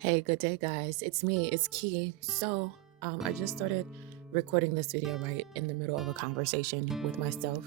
Hey, good day, guys. It's me, it's Key. I just started recording this video right in the middle of a conversation with myself.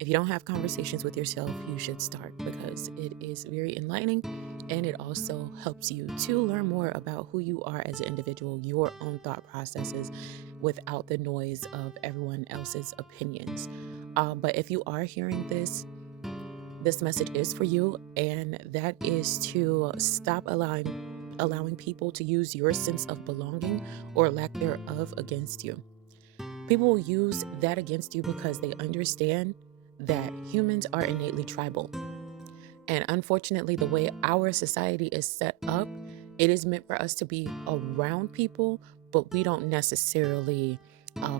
If you don't have conversations with yourself, you should start because it is very enlightening and it also helps you to learn more about who you are as an individual, your own thought processes without the noise of everyone else's opinions. But if you are hearing this message is for you, and that is to stop allowing people to use your sense of belonging or lack thereof against you. People will use that against you because they understand that humans are innately tribal. And unfortunately, the way our society is set up, it is meant for us to be around people, but we don't necessarily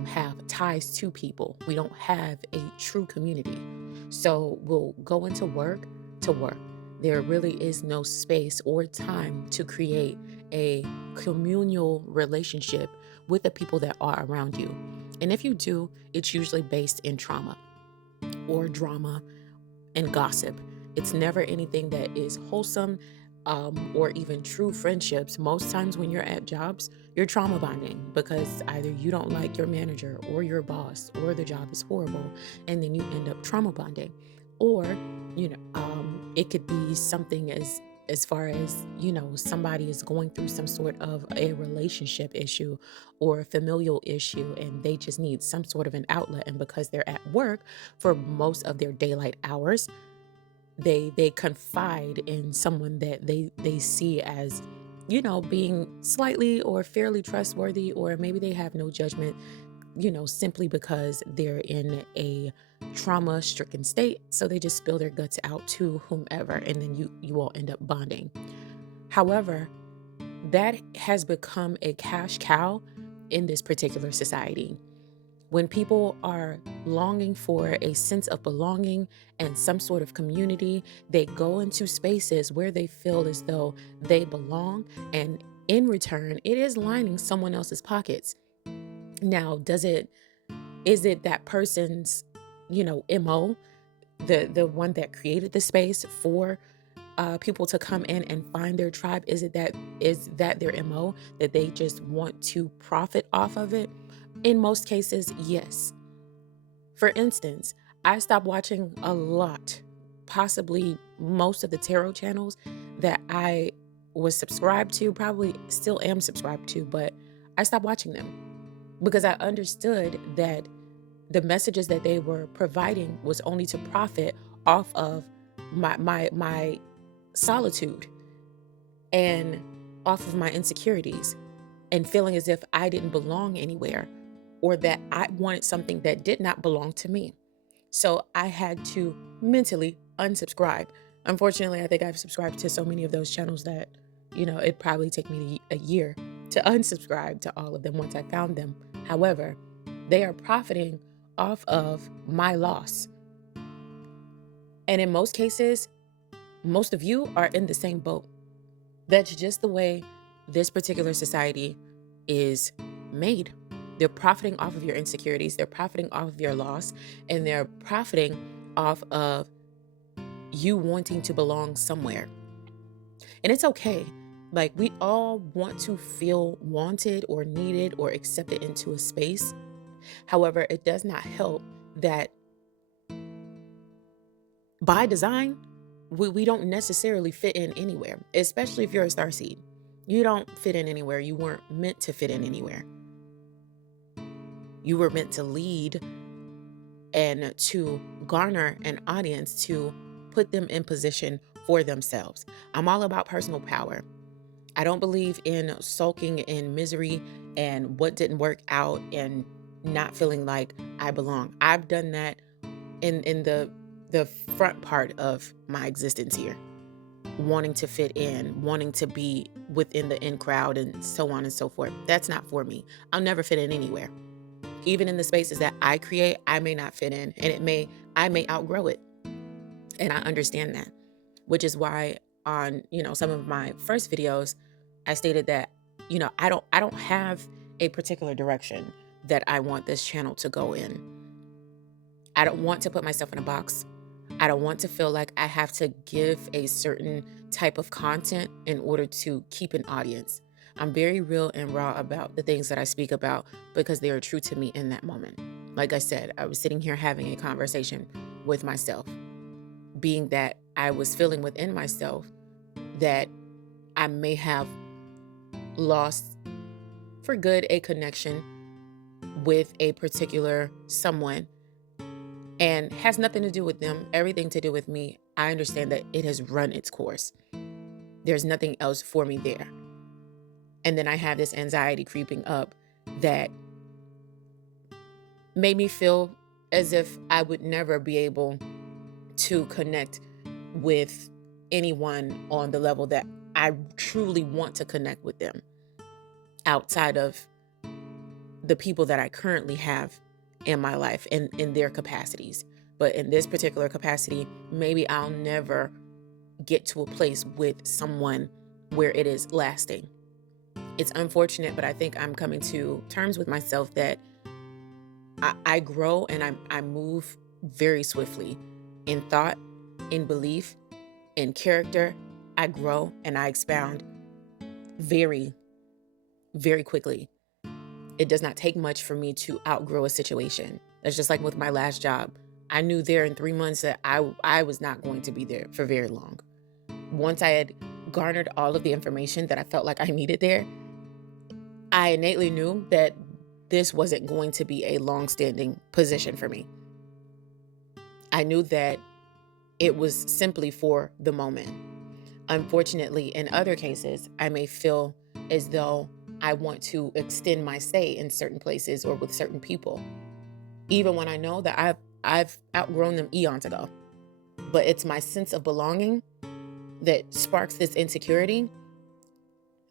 have ties to people. We don't have a true community. So we'll go into work to work. There really is no space or time to create a communal relationship with the people that are around you. And if you do, it's usually based in trauma or drama and gossip. It's never anything that is wholesome or even true friendships. Most times when you're at jobs, you're trauma bonding because either you don't like your manager or your boss or the job is horrible and then you end up trauma bonding. Or, it could be something as far as, somebody is going through some sort of a relationship issue or a familial issue and they just need some sort of an outlet. And because they're at work for most of their daylight hours, they confide in someone that they see as, being slightly or fairly trustworthy, or maybe they have no judgment, simply because they're in a trauma stricken state, so they just spill their guts out to whomever, and then you all end up bonding. However, that has become a cash cow in this particular society. When people are longing for a sense of belonging and some sort of community, they go into spaces where they feel as though they belong, and in return, it is lining someone else's pockets. Now, is it that person's, MO, the one that created the space for people to come in and find their tribe? Is that their MO, that they just want to profit off of it? In most cases, yes. For instance, I stopped watching a lot, possibly most of the tarot channels that I was subscribed to, probably still am subscribed to, but I stopped watching them because I understood that the messages that they were providing was only to profit off of my solitude and off of my insecurities and feeling as if I didn't belong anywhere or that I wanted something that did not belong to me. So I had to mentally unsubscribe. Unfortunately, I think I've subscribed to so many of those channels that, it'd probably take me a year to unsubscribe to all of them once I found them. However, they are profiting off of my loss. And in most cases, most of you are in the same boat. That's just the way this particular society is made. They're profiting off of your insecurities, they're profiting off of your loss, and they're profiting off of you wanting to belong somewhere. And it's okay. Like, we all want to feel wanted or needed or accepted into a space. However, it does not help that by design, we don't necessarily fit in anywhere, especially if you're a starseed. You don't fit in anywhere. You weren't meant to fit in anywhere. You were meant to lead and to garner an audience, to put them in position for themselves. I'm all about personal power. I don't believe in sulking in misery and what didn't work out and not feeling like I belong. I've done that in the front part of my existence here, wanting to fit in, wanting to be within the in crowd and so on and so forth. That's not for me. I'll never fit in anywhere. Even in the spaces that I create, I may not fit in, and I may outgrow it. And I understand that, which is why on, some of my first videos, I stated that, I don't have a particular direction that I want this channel to go in. I don't want to put myself in a box. I don't want to feel like I have to give a certain type of content in order to keep an audience. I'm very real and raw about the things that I speak about because they are true to me in that moment. Like I said, I was sitting here having a conversation with myself, being that I was feeling within myself that I may have lost for good a connection with a particular someone, and has nothing to do with them, everything to do with me. I understand that it has run its course. There's nothing else for me there. And then I have this anxiety creeping up that made me feel as if I would never be able to connect with anyone on the level that I truly want to connect with them outside of the people that I currently have in my life and in their capacities. But in this particular capacity, maybe I'll never get to a place with someone where it is lasting. It's unfortunate, but I think I'm coming to terms with myself that I grow and I move very swiftly in thought, in belief, in character. I grow and I expound very, very quickly. It does not take much for me to outgrow a situation. That's just like with my last job. I knew there in 3 months that I was not going to be there for very long. Once I had garnered all of the information that I felt like I needed there, I innately knew that this wasn't going to be a long-standing position for me. I knew that it was simply for the moment. Unfortunately, in other cases, I may feel as though I want to extend my stay in certain places or with certain people, even when I know that I've outgrown them eons ago. But it's my sense of belonging that sparks this insecurity.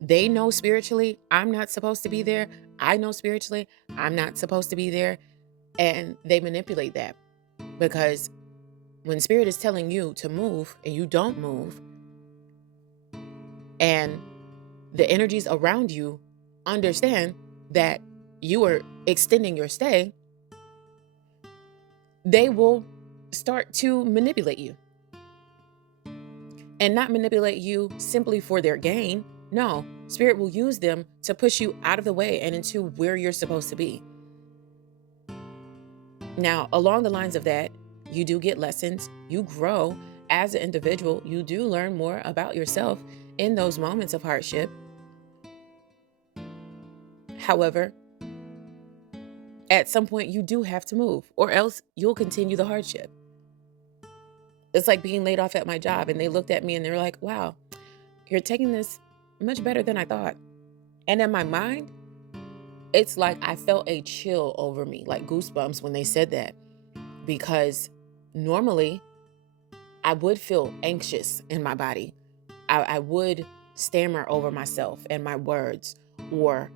They know spiritually I'm not supposed to be there. I know spiritually I'm not supposed to be there. And they manipulate that because when spirit is telling you to move and you don't move, and the energies around you understand that you are extending your stay, they will start to manipulate you. And not manipulate you simply for their gain. No, spirit will use them to push you out of the way and into where you're supposed to be. Now, along the lines of that, you do get lessons. You grow as an individual. You do learn more about yourself in those moments of hardship. However, at some point you do have to move, or else you'll continue the hardship. It's like being laid off at my job, and they looked at me and they're like, wow, you're taking this much better than I thought. And in my mind, it's like I felt a chill over me, like goosebumps when they said that, because normally I would feel anxious in my body. I would stammer over myself and my words, or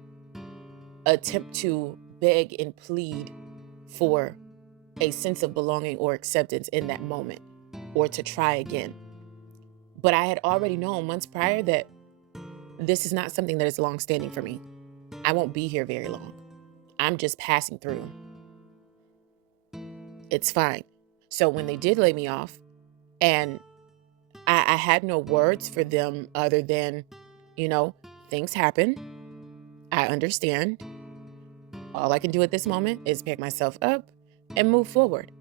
attempt to beg and plead for a sense of belonging or acceptance in that moment, or to try again. But I had already known months prior that this is not something that is long-standing for me. I won't be here very long. I'm just passing through. It's fine. So when they did lay me off, and I had no words for them other than, things happen. I understand. All I can do at this moment is pick myself up and move forward.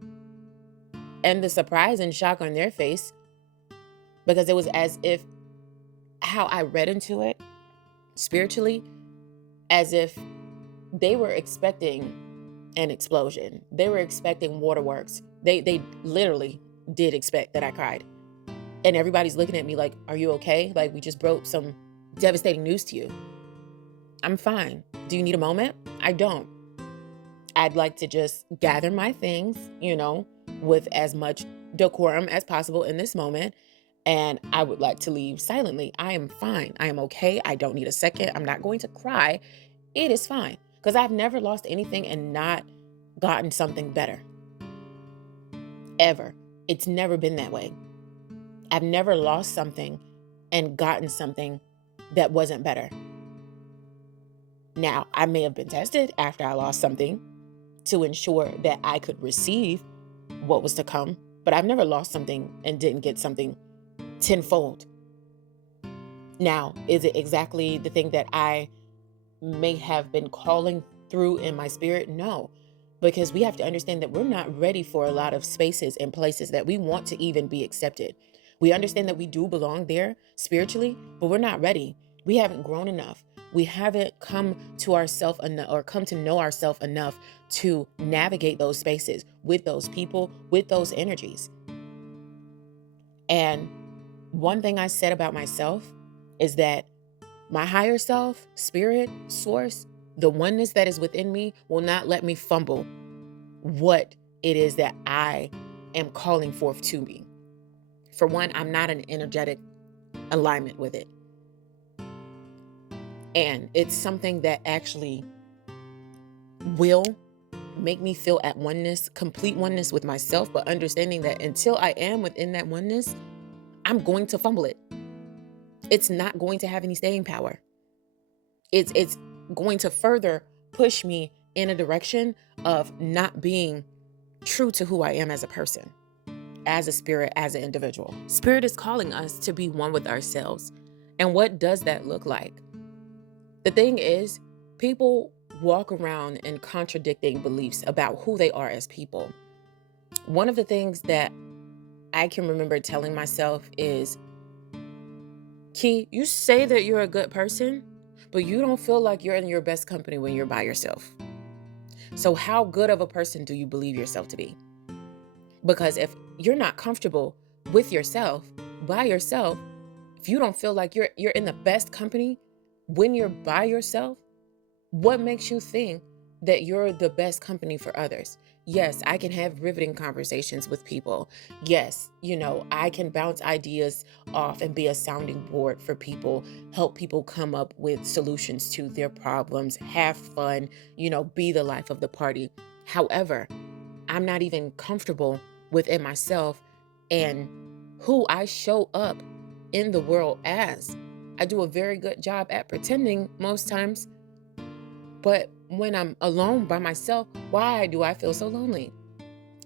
And the surprise and shock on their face, because it was as if how I read into it spiritually, as if they were expecting an explosion. They were expecting waterworks. They literally did expect that I cried. And everybody's looking at me like, are you okay? Like, we just broke some devastating news to you. I'm fine. Do you need a moment? I don't. I'd like to just gather my things, with as much decorum as possible in this moment. And I would like to leave silently. I am fine. I am okay. I don't need a second. I'm not going to cry. It is fine. Because I've never lost anything and not gotten something better. Ever. It's never been that way. I've never lost something and gotten something that wasn't better. Now, I may have been tested after I lost something to ensure that I could receive what was to come, but I've never lost something and didn't get something tenfold. Now, is it exactly the thing that I may have been calling through in my spirit? No, because we have to understand that we're not ready for a lot of spaces and places that we want to even be accepted. We understand that we do belong there spiritually, but we're not ready. We haven't grown enough. We haven't come to ourselves enough or come to know ourselves enough to navigate those spaces with those people, with those energies. And one thing I said about myself is that my higher self, spirit, source, the oneness that is within me will not let me fumble what it is that I am calling forth to me. For one, I'm not in energetic alignment with it. And it's something that actually will make me feel at oneness, complete oneness with myself, but understanding that until I am within that oneness, I'm going to fumble it. It's not going to have any staying power. It's going to further push me in a direction of not being true to who I am as a person, as a spirit, as an individual. Spirit is calling us to be one with ourselves. And what does that look like? The thing is, people walk around in contradicting beliefs about who they are as people. One of the things that I can remember telling myself is, Key, you say that you're a good person, but you don't feel like you're in your best company when you're by yourself. So how good of a person do you believe yourself to be? Because if you're not comfortable with yourself, by yourself, if you don't feel like you're in the best company when you're by yourself, what makes you think that you're the best company for others? Yes, I can have riveting conversations with people. Yes, I can bounce ideas off and be a sounding board for people, help people come up with solutions to their problems, have fun, be the life of the party. However, I'm not even comfortable within myself and who I show up in the world as. I do a very good job at pretending most times, but when I'm alone by myself, why do I feel so lonely?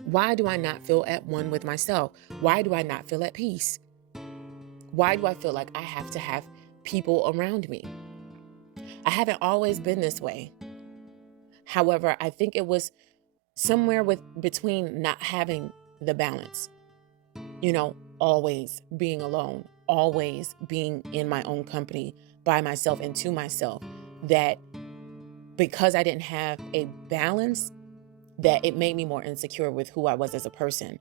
Why do I not feel at one with myself? Why do I not feel at peace? Why do I feel like I have to have people around me? I haven't always been this way. However, I think it was somewhere between not having the balance, always being alone, always being in my own company by myself and to myself, that because I didn't have a balance, that it made me more insecure with who I was as a person,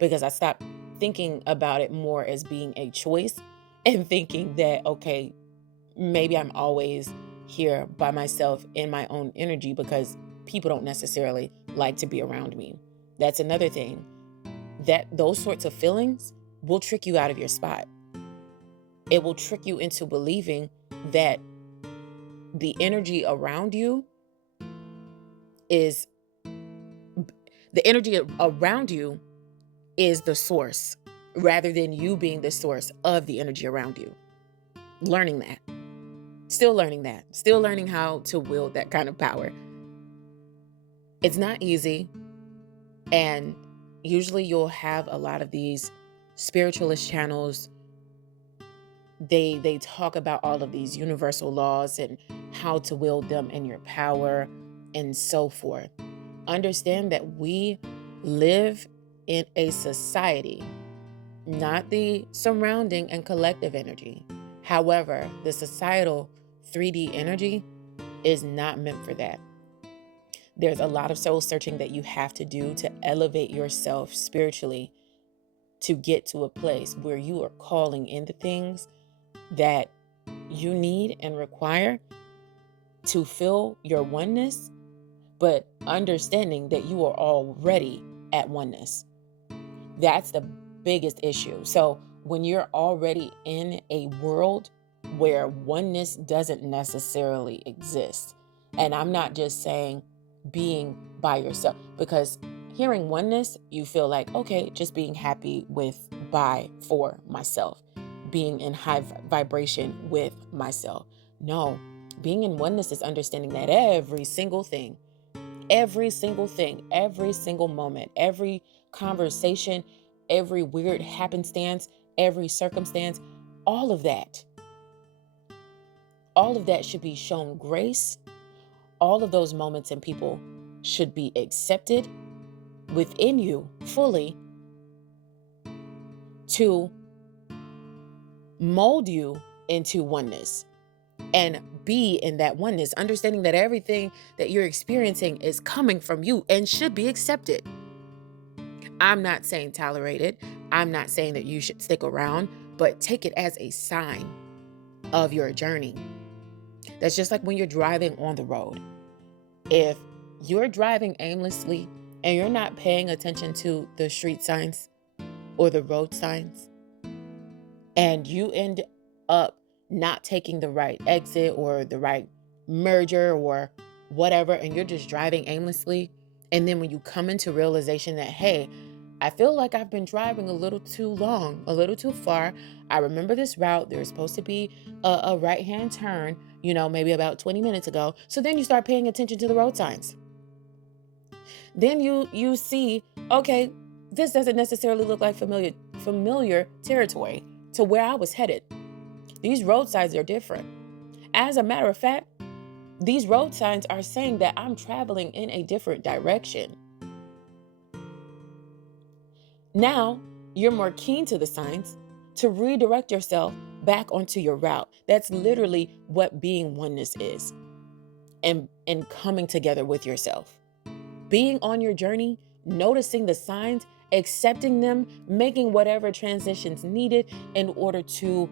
because I stopped thinking about it more as being a choice and thinking that, okay, maybe I'm always here by myself in my own energy because people don't necessarily like to be around me. That's another thing, that those sorts of feelings will trick you out of your spot. It will trick you into believing that the energy around you is the source rather than you being the source of the energy around you. Learning that. Still learning how to wield that kind of power. It's not easy. And usually you'll have a lot of these spiritualist channels. They talk about all of these universal laws and how to wield them in your power and so forth. Understand that we live in a society, not the surrounding and collective energy. However, the societal 3D energy is not meant for that. There's a lot of soul searching that you have to do to elevate yourself spiritually to get to a place where you are calling in the things that you need and require to fill your oneness, but understanding that you are already at oneness. That's the biggest issue. So when you're already in a world where oneness doesn't necessarily exist, and I'm not just saying being by yourself, because hearing oneness, you feel like, okay, just being happy with, by, for myself, being in high vibration with myself. No, being in oneness is understanding that every single thing, every single moment, every conversation, every weird happenstance, every circumstance, all of that All of that should be shown grace. All of those moments and people should be accepted within you fully to mold you into oneness and be in that oneness, understanding that everything that you're experiencing is coming from you and should be accepted. I'm not saying tolerate it. I'm not saying that you should stick around, but take it as a sign of your journey. That's just like when you're driving on the road. If you're driving aimlessly and you're not paying attention to the street signs or the road signs, and you end up not taking the right exit or the right merger or whatever, and you're just driving aimlessly, and then when you come into realization that, hey, I feel like I've been driving a little too long, a little too far. I remember this route. There's supposed to be a right-hand turn, maybe about 20 minutes ago. So then you start paying attention to the road signs. Then you see, okay, this doesn't necessarily look like familiar territory to where I was headed. These road signs are different. As a matter of fact, these road signs are saying that I'm traveling in a different direction. Now, you're more keen to the signs to redirect yourself back onto your route. That's literally what being oneness is. And coming together with yourself. Being on your journey, noticing the signs, accepting them, making whatever transitions needed in order to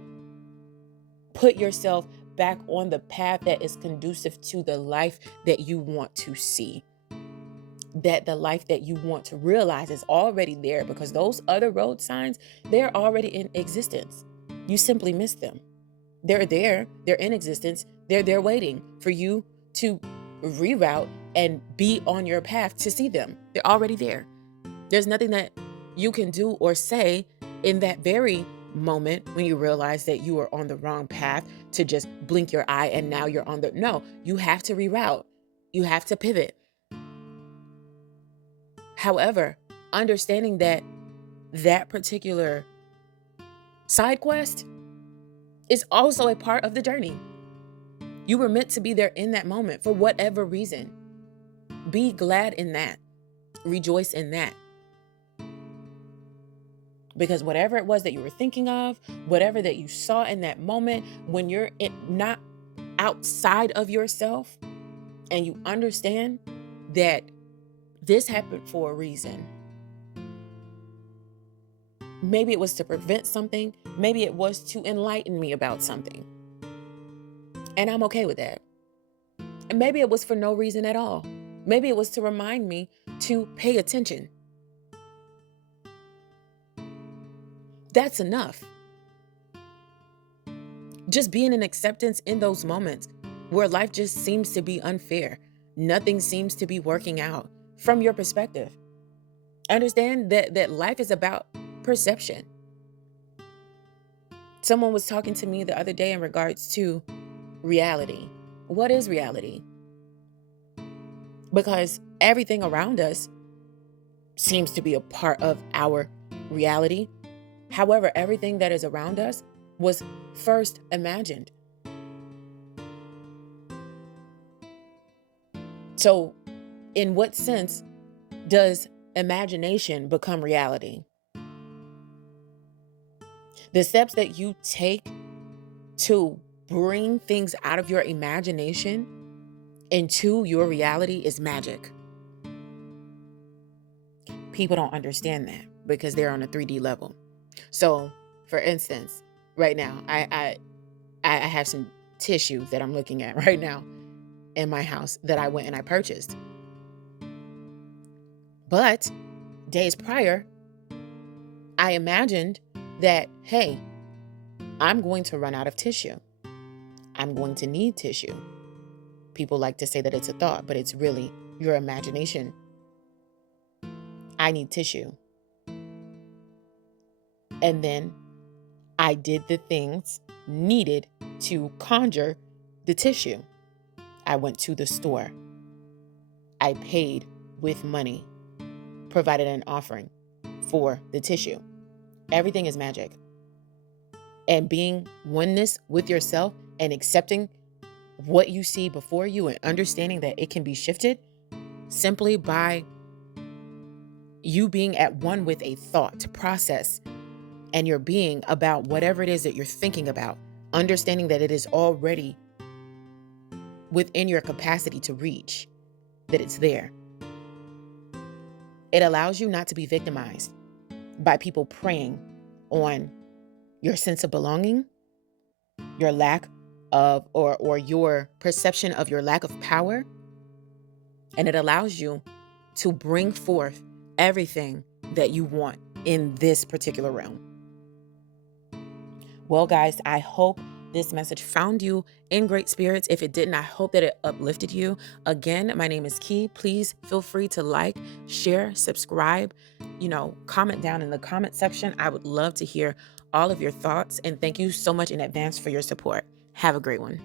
put yourself back on the path that is conducive to the life that you want to see. That the life that you want to realize is already there, because those other road signs, they're already in existence. You simply miss them. They're there, they're in existence, they're there waiting for you to reroute and be on your path to see them. They're already there. There's nothing that you can do or say in that very moment when you realize that you are on the wrong path to just blink your eye and now you're on no, you have to reroute. You have to pivot. However, understanding that that particular side quest is also a part of the journey. You were meant to be there in that moment for whatever reason. Be glad in that. Rejoice in that. Because whatever it was that you were thinking of, whatever that you saw in that moment, when you're not outside of yourself and you understand that this happened for a reason. Maybe it was to prevent something. Maybe it was to enlighten me about something. And I'm okay with that. And maybe it was for no reason at all. Maybe it was to remind me to pay attention. That's enough. Just being in acceptance in those moments where life just seems to be unfair. Nothing seems to be working out from your perspective. Understand that life is about perception. Someone was talking to me the other day in regards to reality. What is reality? Because everything around us seems to be a part of our reality. However, everything that is around us was first imagined. So, in what sense does imagination become reality? The steps that you take to bring things out of your imagination into your reality is magic. People don't understand that because they're on a 3D level. So, for instance, right now, I have some tissue that I'm looking at right now in my house that I went and I purchased. But days prior, I imagined that, hey, I'm going to run out of tissue. I'm going to need tissue. People like to say that it's a thought, but it's really your imagination. I need tissue. And then I did the things needed to conjure the tissue. I went to the store. I paid with money, provided an offering for the tissue. Everything is magic. And being oneness with yourself and accepting what you see before you and understanding that it can be shifted simply by you being at one with a thought process and your being about whatever it is that you're thinking about, understanding that it is already within your capacity to reach, that it's there. It allows you not to be victimized by people preying on your sense of belonging, your lack of, or your perception of your lack of power. And it allows you to bring forth everything that you want in this particular realm. Well, guys, I hope this message found you in great spirits. If it didn't, I hope that it uplifted you. Again, my name is Key. Please feel free to like, share, subscribe, comment down in the comment section. I would love to hear all of your thoughts. And thank you so much in advance for your support. Have a great one.